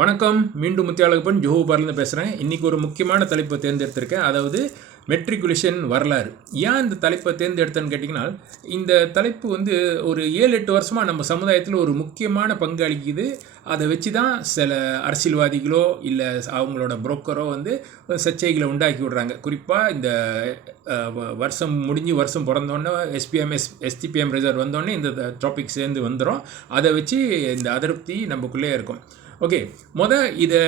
வணக்கம். மீண்டும் முத்தியாளப்பன் ஜோஹூபார்லேருந்து பேசுகிறேன். இன்றைக்கி ஒரு முக்கியமான தலைப்பை தேர்ந்தெடுத்திருக்கேன். அதாவது மெட்ரிகுலேஷன் வரலாறு. ஏன் இந்த தலைப்பை தேர்ந்தெடுத்தேன்னு கேட்டிங்கன்னா, இந்த தலைப்பு வந்து ஒரு 7-8 வருஷமாக நம்ம சமுதாயத்தில் ஒரு முக்கியமான பங்கு அளிக்குது. அதை வச்சு தான் சில அரசியல்வாதிகளோ இல்லை அவங்களோட புரோக்கரோ வந்து சர்ச்சைகளை உண்டாக்கி விடுறாங்க. குறிப்பாக இந்த வருஷம் முடிஞ்சு வருஷம் பிறந்தோன்னே எஸ்டிபிஎம் ரிசர்வ் வந்தோடனே இந்த டாபிக் சேர்ந்து வந்துடும். அதை வச்சு இந்த அதிருப்தி நமக்குள்ளே இருக்கும். ஓகே, இதை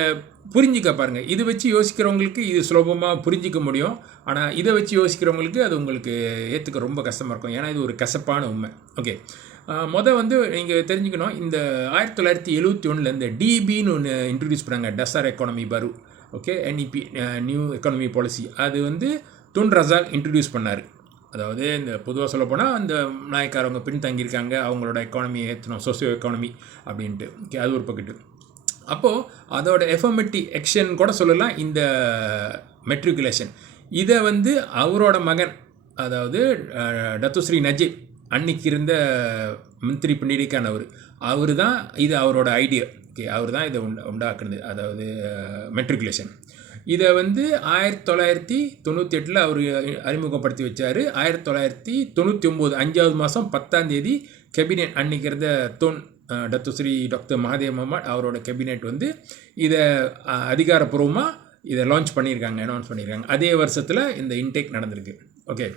புரிஞ்சிக்க பாருங்கள். இதை வச்சு யோசிக்கிறவங்களுக்கு இது சுலபமாக புரிஞ்சிக்க முடியும். ஆனால் இதை வச்சு யோசிக்கிறவங்களுக்கு அது உங்களுக்கு ஏற்றுக்க ரொம்ப கஷ்டமாக இருக்கும். ஏன்னா இது ஒரு கசப்பான உண்மை. ஓகே, வந்து நீங்கள் தெரிஞ்சுக்கணும். இந்த 1971 இந்த டிபின்னு ஒன்று இன்ட்ரடியூஸ் பண்ணாங்க, டசார் எக்கானமி பரு. Okay, NEP new economy policy. அது வந்து துன் ரசாக் இன்ட்ரடியூஸ் பண்ணார். அதாவது இந்த பொதுவாக சொல்லப்போனால் அந்த நாயக்காரவங்க பின்தங்கியிருக்காங்க, அவங்களோட எக்கானமியை ஏற்றணும், சோசியோ எக்கானமி அப்படின்ட்டு. ஓகே, அது ஒரு பக்கெட்டு. அப்போது அதோட எஃபர்மேட்டிவ் ஆக்ஷன் கூட சொல்லலாம் இந்த மெட்ரிகுலேஷன். இதை வந்து அவரோட மகன், அதாவது டத்துஸ்ரீ நஜீப், அன்னைக்கு இருந்த மந்திரி பண்டிகைக்கான அவர் தான் இது அவரோட ஐடியா. ஓகே, அவர் தான் இதை உண்டாக்குனது, அதாவது மெட்ரிகுலேஷன். இதை வந்து 1998 அவர் அறிமுகப்படுத்தி வச்சார். 1999 5வது மாதம் 10ஆம் தேதி கேபினெட், அன்னைக்கு இருந்த டத்துஸ்ரீ டாக்டர் மகாதேவ் முகமது அவரோட கேபினெட் வந்து இதை அதிகாரப்பூர்வமாக இதை அனௌன்ஸ் பண்ணியிருக்காங்க. அதே வருஷத்தில் இந்த இன்டேக் நடந்திருக்கு. ஓகே,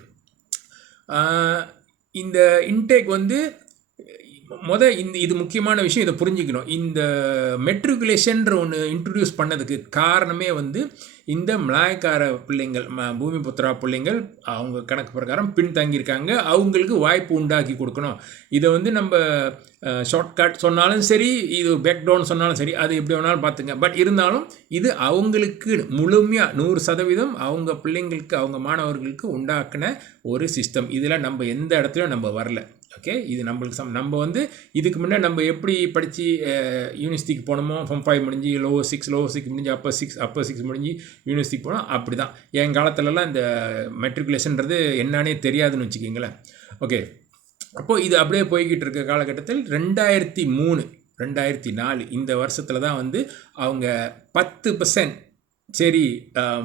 இந்த இன்டேக் வந்து இது முக்கியமான விஷயம். இதை புரிஞ்சுக்கணும். இந்த மெட்ரிகுலேஷன்ற ஒன்று இன்ட்ரடியூஸ் பண்ணதுக்கு காரணமே வந்து இந்த மலாய்க்கார பிள்ளைங்கள், பூமி புத்திரா பிள்ளைங்கள், அவங்க கணக்கு பிரகாரம் பின்தங்கியிருக்காங்க, அவங்களுக்கு வாய்ப்பு உண்டாக்கி கொடுக்கணும். இதை வந்து நம்ம ஷார்ட்கட் சொன்னாலும் சரி, இது பேக்டவுன் சொன்னாலும் சரி, அது எப்படி வேணாலும் பார்த்துங்க. பட் இருந்தாலும் இது அவங்களுக்கு முழுமையாக 100% அவங்க பிள்ளைங்களுக்கு, அவங்க மாணவர்களுக்கு உண்டாக்கின ஒரு சிஸ்டம். இதில் நம்ம எந்த இடத்துலையும் நம்ம வரல. ஓகே, இது நம்மளுக்கு நம்ம வந்து இதுக்கு முன்னே நம்ம எப்படி படித்து யூனிவர்சிட்டிக்கு போனோமோ, ஃபார்ம் 5 முடிஞ்சு லோவர் 6 முடிஞ்சு அப்பர் 6 முடிஞ்சு யூனிவர்சிட்டிக்கு போனோம். அப்படி தான் என் காலத்துலலாம் இந்த மெட்ரிகுலேஷன்றது என்னன்னே தெரியாதுன்னு வச்சுக்கிங்களேன். ஓகே, அப்போது இது அப்படியே போய்கிட்டு இருக்க காலகட்டத்தில் 2003 2004 இந்த வருஷத்தில் தான் வந்து அவங்க 10% சரி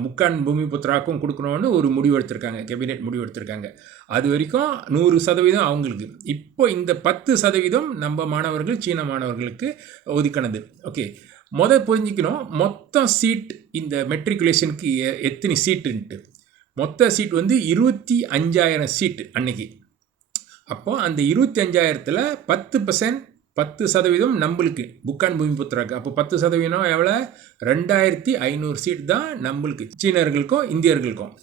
முக்கான் பூமி புத்திராக்கும் கொடுக்கணும்னு ஒரு முடிவு எடுத்திருக்காங்க, கேபினெட் முடிவு எடுத்திருக்காங்க. அது வரைக்கும் 100% அவங்களுக்கு. இப்போ இந்த 10% நம்ம மாணவர்கள், சீன மாணவர்களுக்கு ஒதுக்கினது. ஓகே, புரிஞ்சிக்கணும், மொத்தம் சீட் இந்த மெட்ரிகுலேஷனுக்கு எத்தனை சீட்டுன்ட்டு. மொத்த சீட் வந்து 25,000 சீட்டு அன்னைக்கு. அப்போது அந்த 25,000ல் 10% நம்மளுக்கு புக்கான் பூமி புத்திராக்கு. அப்போ 10% எவ்வளோ? 2,500 சீட் தான் நம்மளுக்கு, சீனர்களுக்கும் இந்தியர்களுக்கும்.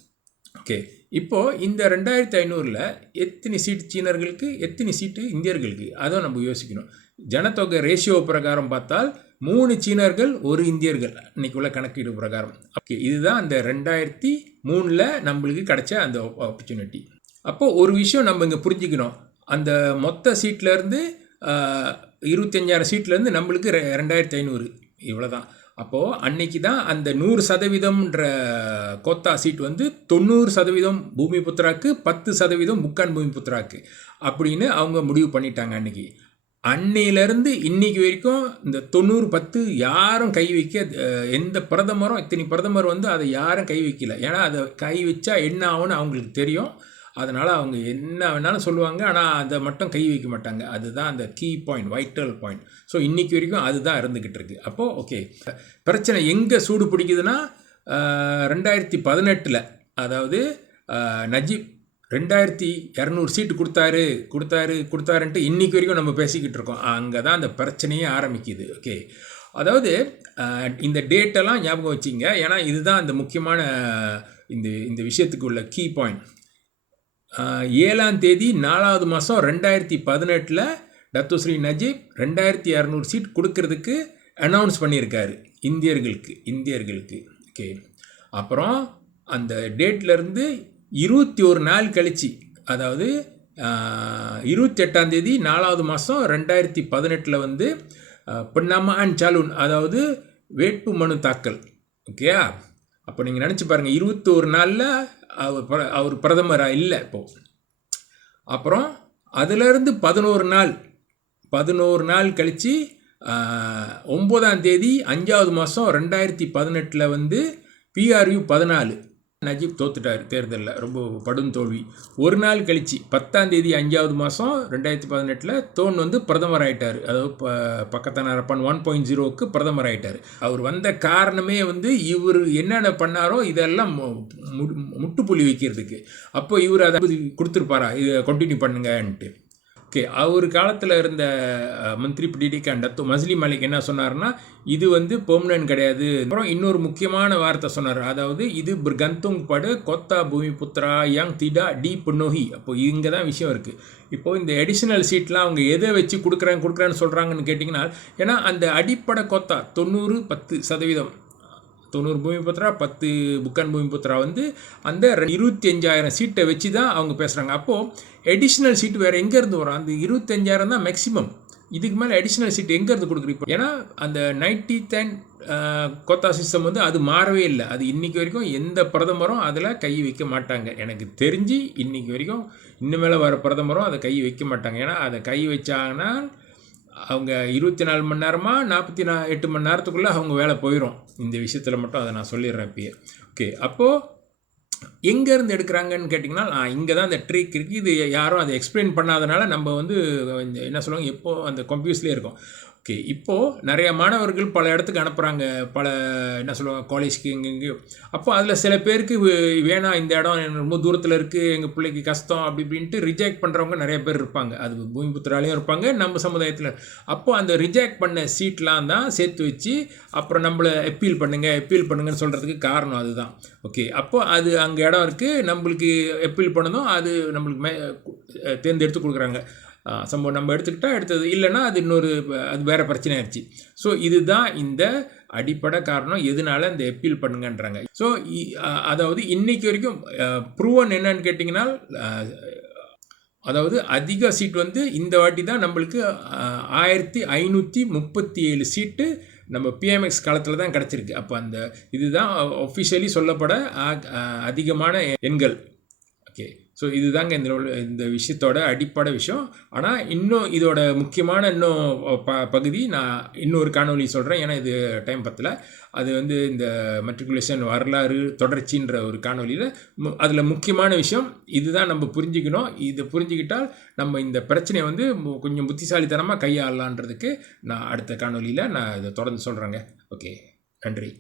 ஓகே, இப்போது இந்த 2,500ல் எத்தனை சீட்டு சீனர்களுக்கு, எத்தனை சீட்டு இந்தியர்களுக்கு, அதை நம்ம யோசிக்கணும். ஜனத்தொகை ரேஷியோ பிரகாரம் பார்த்தால் 3 சீனர்கள் 1 இந்தியர்கள் இன்னைக்கு உள்ள கணக்கீடு பிரகாரம். ஓகே, இதுதான் அந்த 2003 நம்மளுக்கு கிடைச்ச அந்த ஆப்பர்ச்சுனிட்டி. அப்போது ஒரு விஷயம் நம்ம இங்கே புரிஞ்சுக்கணும். அந்த மொத்த சீட்லேருந்து 25,000 சீட்லேருந்து நம்மளுக்கு 2,500 இவ்வளோ தான். அப்போது அன்னைக்கு தான் அந்த 100%ன்ற கோத்தா சீட் வந்து 90% பூமி புத்திராக்கு, 10% முக்கான் பூமி புத்திராக்கு அப்படின்னு அவங்க முடிவு பண்ணிட்டாங்க அன்னைக்கு. அன்னையிலேருந்து இன்னைக்கு வரைக்கும் இந்த 90-10 யாரும் கை வைக்க, எந்த பிரதமரும், இத்தனை பிரதமர் வந்து அதை யாரும் கை வைக்கல. ஏன்னா அதை கை வச்சா என்ன ஆகும்னு அவங்களுக்கு தெரியும். அதனால் அவங்க என்ன வேணாலும் சொல்லுவாங்க, ஆனால் அதை மட்டும் கை வைக்க மாட்டாங்க. அதுதான் அந்த key point, vital point. So இன்றைக்கி வரைக்கும் அதுதான் இருந்துக்கிட்டு இருக்குது. அப்போது ஓகே, பிரச்சனை எங்கே சூடு பிடிக்குதுன்னா 2018 அதாவது நஜீப் 2,200 சீட்டு கொடுத்தாருன்ட்டு இன்றைக்கி வரைக்கும் நம்ம பேசிக்கிட்டு இருக்கோம். அங்கே தான் அந்த பிரச்சனையே ஆரம்பிக்குது. ஓகே, அதாவது இந்த டேட்டெல்லாம் ஞாபகம் வச்சிங்க. ஏன்னா இதுதான் அந்த முக்கியமான இந்த விஷயத்துக்கு உள்ள கீ பாயிண்ட். 7ஆம் தேதி 4வது மாதம் 2018 டத்துஸ்ரீ நஜீப் 2,200 சீட் கொடுக்கறதுக்கு அனௌன்ஸ் பண்ணியிருக்காரு இந்தியர்களுக்கு. ஓகே, அப்புறம் அந்த டேட்லேருந்து 21 நாள் கழிச்சு, அதாவது 28ஆம் தேதி 4வது மாதம் 2018 வந்து பன்னாமான் சாலூன், அதாவது வேட்பு மனு தாக்கல். ஓகேயா, அப்போ நீங்கள் நினச்சி பாருங்கள், 21 நாளில் அவர் பிரதமராக இல்லை இப்போது. அப்புறம் அதிலிருந்து 11 நாள் கழித்து 9ஆம் தேதி 5வது மாதம் 2018 வந்து PRU 14 நஜீப் தோத்துட்டார் தேர்தலில், ரொம்ப படும் தோல்வி. ஒரு நாள் கழிச்சு 10ஆம் தேதி 5வது மாதம் 2018 தோன் வந்து பிரதமர் ஆகிட்டார். அதாவது பக்கத்தான அரப்பான் 1.0க்கு பிரதமர் ஆகிட்டார். அவர் வந்த காரணமே வந்து இவர் என்னென்ன பண்ணாரோ இதெல்லாம் முட்டுப்புள்ளி வைக்கிறதுக்கு. அப்போ இவர் அதை கொடுத்துருப்பாரா, இதை கண்டினியூ பண்ணுங்கன்ட்டு. ஓகே, அவர் காலத்தில் இருந்த மந்திரி பிடிடிக்கு டத்து மஸ்லி மாலிக் என்ன சொன்னார்னா, இது வந்து பெர்மனன்ட் கிடையாது. அப்புறம் இன்னொரு முக்கியமான வார்த்தை சொன்னார், அதாவது இது கந்துங் படு கொத்தா பூமி புத்ரா யங் திடா டி புன்னோஹி. அப்போ இங்கே தான் விஷயம் இருக்குது. இப்போது இந்த எடிஷனல் சீட்லாம் அவங்க எதை வச்சு கொடுக்குறான்னு சொல்கிறாங்கன்னு கேட்டிங்கன்னா, ஏன்னா அந்த அடிப்படை கொத்தா 90-10%, 90 பூமி புத்திரா 10 புக்கான் பூமி புத்திரா வந்து அந்த 25,000 சீட்டை வச்சு தான் அவங்க பேசுகிறாங்க. அப்போது எடிஷ்னல் சீட்டு வேறு எங்கேருந்து வரும்? அந்த 25,000 தான் மேக்ஸிமம். இதுக்கு மேலே எடிஷ்னல் சீட் எங்கேருந்து கொடுக்குறீங்க? ஏன்னா அந்த 90th கோத்தா சிஸ்டம் வந்து அது மாறவே இல்லை. அது இன்றைக்கி வரைக்கும் எந்த பிரதமரும் அதில் கை வைக்க மாட்டாங்க. எனக்கு தெரிஞ்சு இன்றைக்கி வரைக்கும் இன்னும் மேலே வர பிரதமரும் அதை கை வைக்க மாட்டாங்க. ஏன்னா அதை கை வச்சாங்கன்னா அவங்க 24 மணி நேரமாக 48 மணி நேரத்துக்குள்ளே அவங்க வேலை போயிடும். இந்த விஷயத்தில் மட்டும் அதை நான் சொல்லிடுறேன் இப்பயே. ஓகே, அப்போது எங்கேருந்து எடுக்கிறாங்கன்னு கேட்டிங்கன்னா, இங்கே தான் அந்த ட்ரிக் இருக்குது. இது யாரும் அதை எக்ஸ்பிளைன் பண்ணாதனால நம்ம வந்து என்ன சொல்லுவாங்க, எப்போது அந்த கம்ப்யூஸ்லேயே இருக்கும். ஓகே, இப்போது நிறைய மாணவர்கள் பல இடத்துக்கு அனுப்புகிறாங்க, பல என்ன சொல்லுவாங்க காலேஜ்க்கு எங்கெங்கேயும். அப்போ அதில் சில பேருக்கு வேணாம், இந்த இடம் ரொம்ப தூரத்தில் இருக்குது, எங்கள் பிள்ளைக்கு கஷ்டம் அப்படி இப்படின்ட்டு ரிஜெக்ட் பண்ணுறவங்க நிறைய பேர் இருப்பாங்க. அது பூமிபுத்திராலையும் இருப்பாங்க, நம்ம சமுதாயத்தில். அப்போது அந்த ரிஜெக்ட் பண்ண சீட்லாம் தான் சேர்த்து வச்சு அப்புறம் நம்மளை அப்பீல் பண்ணுங்கன்னு சொல்கிறதுக்கு காரணம் அதுதான். ஓகே, அப்போது அது அங்கே இடம் இருக்குது, நம்மளுக்கு அப்பீல் பண்ணதும் அது நம்மளுக்கு தேர்ந்தெடுத்து கொடுக்குறாங்க. சம்பவம் நம்ம எடுத்துக்கிட்டால் இல்லைன்னா அது அது வேறு பிரச்சனை ஆயிடுச்சு. ஸோ இதுதான் இந்த அடிப்படை காரணம் எதனால இந்த அப்பீல் பண்ணுங்கன்றாங்க. ஸோ அதாவது இன்றைக்கி வரைக்கும் ப்ரூவன் என்னன்னு கேட்டிங்கன்னா, அதாவது அதிக சீட் வந்து இந்த வாட்டி தான் நம்மளுக்கு 1537 சீட்டு நம்ம பிஎம்எக்ஸ் காலத்தில் தான் கிடச்சிருக்கு. அப்போ இதுதான் ஒஃபிஷியலி சொல்லப்பட அதிகமான எண்கள். ஓகே, ஸோ இதுதாங்க இந்த விஷயத்தோட அடிப்படை விஷயம். ஆனால் இன்னும் இதோட முக்கியமான பகுதி நான் இன்னொரு காணொலி சொல்கிறேன். ஏன்னா இது டைம் பத்தல. அது வந்து இந்த மெட்ரிகுலேஷன் வரலாறு தொடர்ச்சின்ற ஒரு காணொலியில் அதில் முக்கியமான விஷயம் இதுதான் நம்ம புரிஞ்சுக்கணும். இதை புரிஞ்சுக்கிட்டால் நம்ம இந்த பிரச்சனையை வந்து கொஞ்சம் புத்திசாலித்தனமாக கையாளலான்றதுக்கு நான் அடுத்த காணொலியில் நான் இதை தொடர்ந்து சொல்கிறேங்க. ஓகே, நன்றி.